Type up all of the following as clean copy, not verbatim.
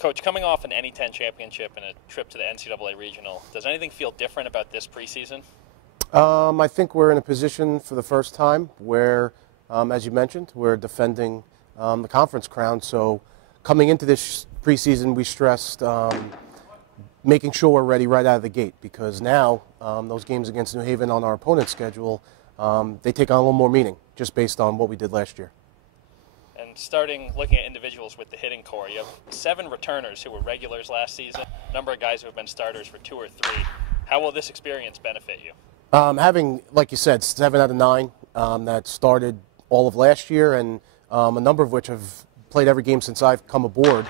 Coach, coming off an NE10 championship and a trip to the NCAA regional, does anything feel different about this preseason? I think we're in a position for the first time where, as you mentioned, we're defending the conference crown. So coming into this preseason, we stressed making sure we're ready right out of the gate, because now those games against New Haven on our opponent's schedule, they take on a little more meaning just based on what we did last year. And starting looking at individuals with the hitting core, you have 7 returners who were regulars last season, a number of guys who have been starters for 2 or 3. How will this experience benefit you? Having, like you said, 7 out of 9 that started all of last year, and a number of which have played every game since I've come aboard,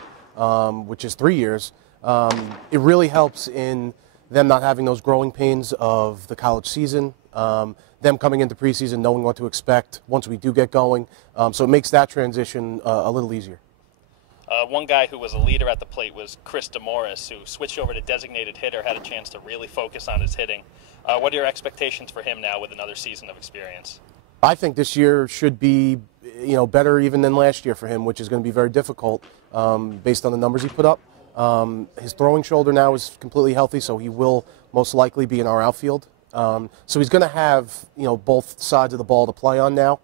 which is 3 years, it really helps in them not having those growing pains of the college season, them coming into preseason knowing what to expect once we do get going. So it makes that transition a little easier. One guy who was a leader at the plate was Chris DeMorris, who switched over to designated hitter, had a chance to really focus on his hitting. What are your expectations for him now with another season of experience? I think this year should be, better even than last year for him, which is going to be very difficult based on the numbers he put up. His throwing shoulder now is completely healthy, so he will most likely be in our outfield. So he's going to have, both sides of the ball to play on now,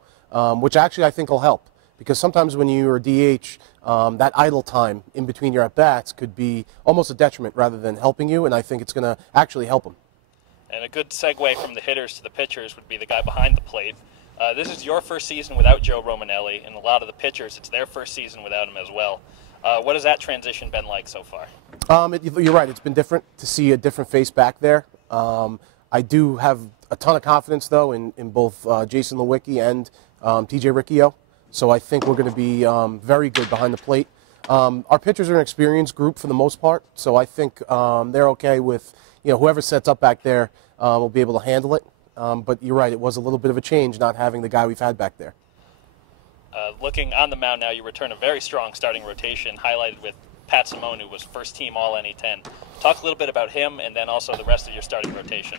which actually I think will help. Because sometimes when you're a DH, that idle time in between your at-bats could be almost a detriment rather than helping you, and I think it's going to actually help him. And a good segue from the hitters to the pitchers would be the guy behind the plate. This is your first season without Joe Romanelli, and a lot of the pitchers, it's their first season without him as well. What has that transition been like so far? You're right. It's been different to see a different face back there. I do have a ton of confidence, though, in both Jason Lewicki and TJ Riccio. So I think we're going to be very good behind the plate. Our pitchers are an experienced group for the most part, so I think they're okay with, whoever sets up back there will be able to handle it. But you're right, it was a little bit of a change not having the guy we've had back there. Looking on the mound now, you return a very strong starting rotation, highlighted with Pat Simone, who was first-team All-NE10. Talk a little bit about him and then also the rest of your starting rotation.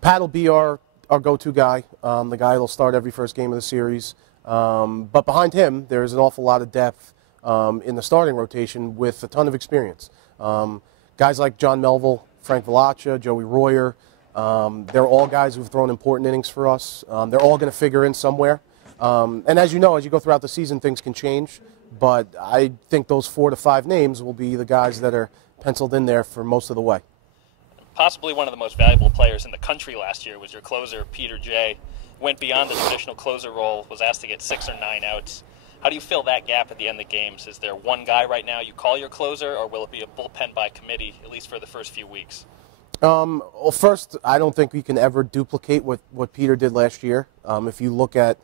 Pat will be our go-to guy, the guy that'll start every first game of the series. But behind him, there's an awful lot of depth in the starting rotation with a ton of experience. Guys like John Melville, Frank Valacha, Joey Royer, they're all guys who've thrown important innings for us. They're all going to figure in somewhere. And as you know, as you go throughout the season, things can change. But I think those 4 to 5 names will be the guys that are penciled in there for most of the way. Possibly one of the most valuable players in the country last year was your closer, Peter J. Went beyond the traditional closer role, was asked to get 6 or 9 outs. How do you fill that gap at the end of the games? Is there one guy right now you call your closer, or will it be a bullpen by committee, at least for the first few weeks? Well, first, I don't think we can ever duplicate what Peter did last year. If you look at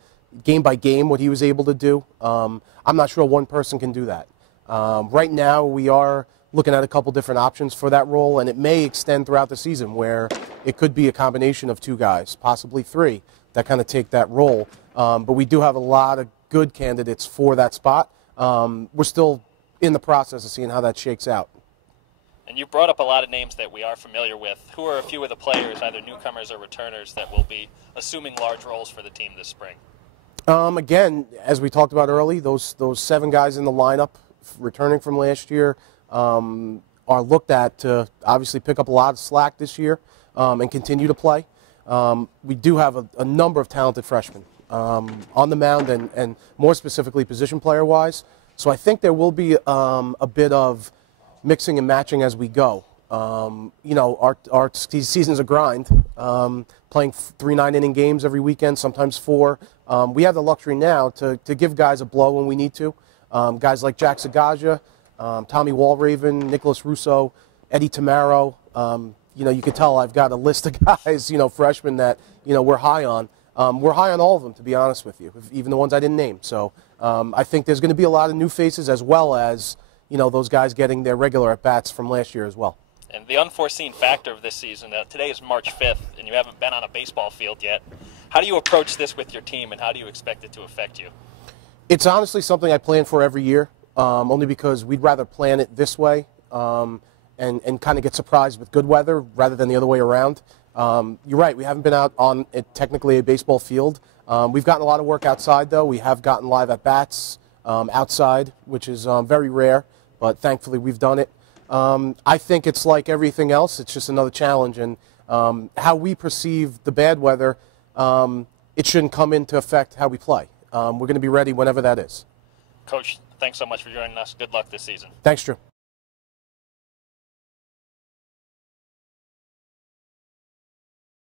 game by game what he was able to do, I'm not sure one person can do that. Right now, we are looking at a couple different options for that role, and it may extend throughout the season where it could be a combination of 2 guys, possibly 3, that kind of take that role. But we do have a lot of good candidates for that spot. We're still in the process of seeing how that shakes out. And you brought up a lot of names that we are familiar with. Who are a few of the players, either newcomers or returners, that will be assuming large roles for the team this spring? Again, as we talked about early, those 7 guys in the lineup returning from last year are looked at to obviously pick up a lot of slack this year and continue to play. We do have a number of talented freshmen on the mound and more specifically position player-wise. So I think there will be a bit of mixing and matching as we go. Our season's a grind, playing 3 9-inning games every weekend, sometimes 4. We have the luxury now to give guys a blow when we need to. Guys like Jack Sagaja, Tommy Walraven, Nicholas Russo, Eddie Tamaro. You can tell I've got a list of guys, freshmen that, we're high on. We're high on all of them, to be honest with you, even the ones I didn't name. So I think there's going to be a lot of new faces as well as, those guys getting their regular at-bats from last year as well. And the unforeseen factor of this season, today is March 5th, and you haven't been on a baseball field yet. How do you approach this with your team, and how do you expect it to affect you? It's honestly something I plan for every year, only because we'd rather plan it this way and kind of get surprised with good weather rather than the other way around. You're right, we haven't been out on technically a baseball field. We've gotten a lot of work outside, though. We have gotten live at-bats outside, which is very rare. but thankfully we've done it. I think it's like everything else. It's just another challenge, and how we perceive the bad weather, it shouldn't come into effect how we play. We're going to be ready whenever that is. Coach, thanks so much for joining us. Good luck this season. Thanks, Drew.